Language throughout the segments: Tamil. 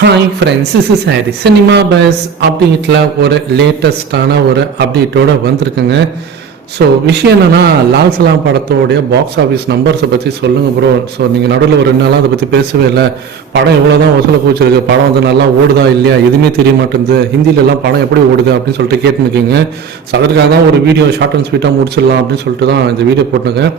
Hi friends is is Harry cinema buzz அப்டேட்டில் ஒரு லேட்டஸ்டான ஒரு அப்டேட்டோட வந்திருக்குங்க. ஸோ விஷயம் என்னென்னா லால் சலாம் படத்தோடைய பாக்ஸ் ஆஃபீஸ் நம்பர்ஸை பற்றி சொல்லுங்கள் ப்ரோ ஸோ நீங்கள் நடுவில் ஒரு ரெண்டு நாளாக அதை பற்றி பேசவே இல்லை. படம் எவ்வளோ தான் வசூலை போச்சிருக்கு படம் வந்து நல்லா ஓடுதா இல்லையா எதுவுமே தெரிய மாட்டேங்குது ஹிந்திலலாம் படம் எப்படி ஓடுது அப்படின்னு சொல்லிட்டு கேட்டுருக்கீங்க ஸோ அதற்காக தான் ஒரு வீடியோ ஷார்ட் அண்ட் ஸ்வீட்டாக முடிச்சிடலாம் அப்படின்னு சொல்லிட்டு தான் இந்த வீடியோ போட்டுருக்கேன்.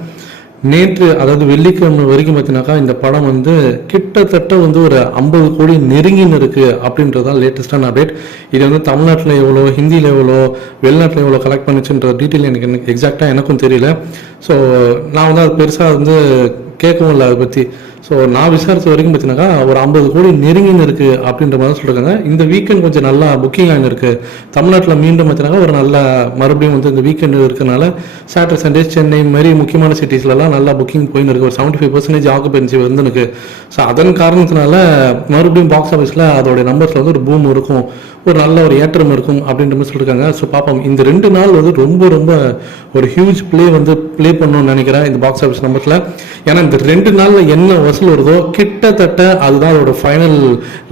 நேற்று அதாவது வெள்ளிக்கிழமை வரைக்கும் பார்த்தீங்கன்னாக்கா இந்த படம் வந்து கிட்டத்தட்ட வந்து ஒரு ஐம்பது கோடி நெருங்கின்னு இருக்குது அப்படின்றதான் லேட்டஸ்டான அப்டேட் இது வந்து தமிழ்நாட்டில் எவ்வளோ ஹிந்தியில் எவ்வளோ வெளிநாட்டில் எவ்வளோ கலெக்ட் பண்ணுச்சுன்ற டீட்டெயில் எனக்கு எக்ஸாக்டாக எனக்கும் தெரியல. ஸோ நான் வந்து அது பெருசாக வந்து கேட்கவும் இல்லை அதை பற்றி ஸோ நான் விசாரித்த வரைக்கும் பார்த்தீங்கன்னாக்கா ஒரு ஐம்பது கோடி நெருங்கின்னு இருக்குது அப்படின்ற மாதிரி சொல்லிருக்காங்க இந்த வீக்கெண்ட் கொஞ்சம் நல்லா புக்கிங் ஆகி தமிழ்நாட்டில் மீண்டும் பார்த்தீங்கன்னா ஒரு நல்ல மறுபடியும் வந்து இந்த வீக்கெண்ட் இருக்கிறனால சாட்டர்டே சண்டே சென்னை மாதிரி முக்கியமான சிட்டிஸ்லலாம் நல்லா புக்கிங் போயின்னு இருக்கு. ஒரு செவன்ட்டி ஃபைவ் பர்சன்டேஜ் ஆக்குபென்சி வந்துருக்கு. ஸோ அதன் காரணத்தினால மறுபடியும் பாக்ஸ் ஆஃபீஸில் அதோடைய நம்பர்ஸில் வந்து ஒரு பூம் இருக்கும். ஒரு நல்ல ஒரு ஏற்றம் இருக்கும் அப்படின்ற மாதிரி சொல்லியிருக்காங்க ஸோ பார்ப்போம். இந்த ரெண்டு நாள் வந்து ரொம்ப ரொம்ப ஒரு ஹியூஜ் ப்ளே வந்து ப்ளே பண்ணணும்னு நினைக்கிறேன் இந்த பாக்ஸ் ஆஃபீஸ் நம்பர்ஸில் ஏன்னா அந்த ரெண்டு நாளில் என்ன வசூல் வருதோ கிட்டத்தட்ட அதுதான் அதோட ஃபைனல்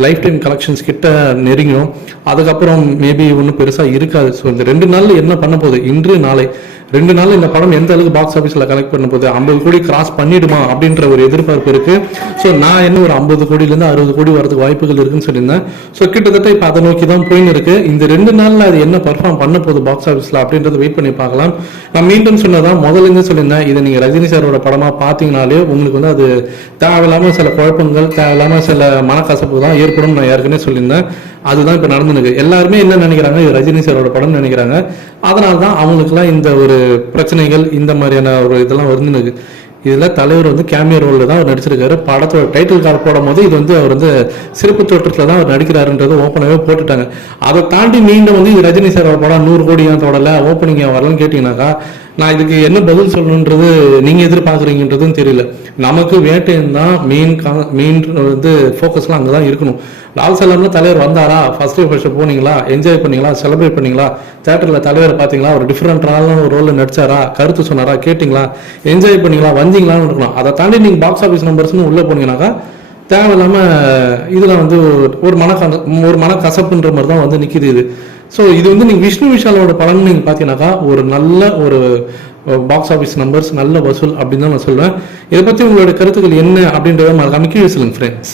லைஃப் டைம் கலெக்ஷன்ஸ் கிட்ட நெருங்கிடும் அதுக்கப்புறம் மேபி ஒன்றும் பெருசாக இருக்காது. ஸோ இந்த ரெண்டு நாளில் என்ன பண்ண போகுது? இன்று நாளை. ரெண்டு நாள் இந்த படம் எந்த அளவுக்கு பாக்ஸ் ஆஃபீஸில் கலெக்ட் பண்ண போகுது ஐம்பது கோடி கிராஸ் பண்ணிடுமா அப்படின்ற ஒரு எதிர்பார்ப்பு இருக்கு. ஸோ நான் என்ன ஒரு ஐம்பது கோடியிலேருந்து அறுபது கோடி வரதுக்கு வாய்ப்புகள் இருக்குன்னு சொல்லியிருந்தேன். ஸோ கிட்டத்தட்ட இப்போ அதை நோக்கி தான் போயின்னு இருக்கு. இந்த ரெண்டு நாளில் அது என்ன பர்ஃபார்ம் பண்ண போகுது பாக்ஸ் ஆஃபீஸில் அப்படின்றத வெயிட் பண்ணி பார்க்கலாம். நான் மீண்டும் சொன்னதான் முதல்ல இருந்து சொல்லியிருந்தேன் இதை நீங்கள் ரஜினி சாரோட படமாக பார்த்தீங்கனாலே உங்களுக்கு வந்து அது தேவையில்லாமல் சில குழப்பங்கள் தேவையில்லாமல் சில மனக்கசப்பு தான் ஏற்படும் நான் ஏற்கனவே சொல்லியிருந்தேன். அதுதான் இப்போ நடந்துருக்கு எல்லாருமே என்ன நினைக்கிறாங்க? இது ரஜினி சாரோட படம்னு நினைக்கிறாங்க. அதனால தான் அவங்களுக்குலாம் இந்த ஒரு பிரச்சனைகள் இந்த மாதிரியான ஒரு இதெல்லாம் வந்துருக்கு இதில் தலைவர் வந்து கேமியோ ரோலில் தான் அவர் நடிச்சிருக்காரு. படத்தோட டைட்டில் கார்டு போடும் போது இது வந்து அவர் வந்து சிறப்பு தோற்றத்தில் தான் அவர் நடிக்கிறாருன்றது ஓப்பனாகவே போட்டுட்டாங்க. அதை தாண்டி மீண்டும் வந்து இது ரஜினி சார் படம் நூறு கோடி தொடலை. தொடல ஓப்பனிங் வரலன்னு கேட்டிங்கனாக்கா நான் இதுக்கு என்ன பதில் சொல்லணுன்றது நீங்கள் எதிர்பார்க்குறீங்கன்றதும் தெரியல. நமக்கு வேட்டையன் தான் மெயின் மெயின் வந்து ஃபோக்கஸ்லாம் அங்கே தான் இருக்கணும். லால் சலாம்ல தலைவர் வந்தாரா? ஃபர்ஸ்ட் டே ஃபர்ஸ்ட் போனீங்களா? என்ஜாய் பண்ணீங்களா? செலிப்ரேட் பண்ணீங்களா? தேட்டரில் தலைவர் பார்த்தீங்களா? ஒரு டிஃப்ரெண்டான ஒரு ரோலில் நடிச்சாரா? கருத்து சொன்னாரா? கேட்டிங்களா? என்ஜாய் பண்ணீங்களா? வந்தீங்களான்னு இருக்கணும். அதை தாண்டி நீங்கள் பாக்ஸ் ஆஃபீஸ் நம்பர்ஸ்னு உள்ளே போனீங்கன்னாக்கா தேவையில்லாமல் இதில் வந்து ஒரு மன ஒரு மன கசப்புன்ற மாதிரி தான் வந்து நிற்கிது இது. ஸோ இது வந்து நீங்கள் விஷ்ணு விஷாலோட படம் நீங்கள் பார்த்தீங்கன்னாக்கா ஒரு நல்ல ஒரு பாக்ஸ் ஆஃபீஸ் நம்பர்ஸ் நல்ல வசூல் அப்படின்னு தான் நான் சொல்லுவேன் இதை பற்றி உங்களோட கருத்துக்கள் என்ன அப்படின்றத மறக்காம கீழே சொல்லுங்கள் ஃப்ரெண்ட்ஸ்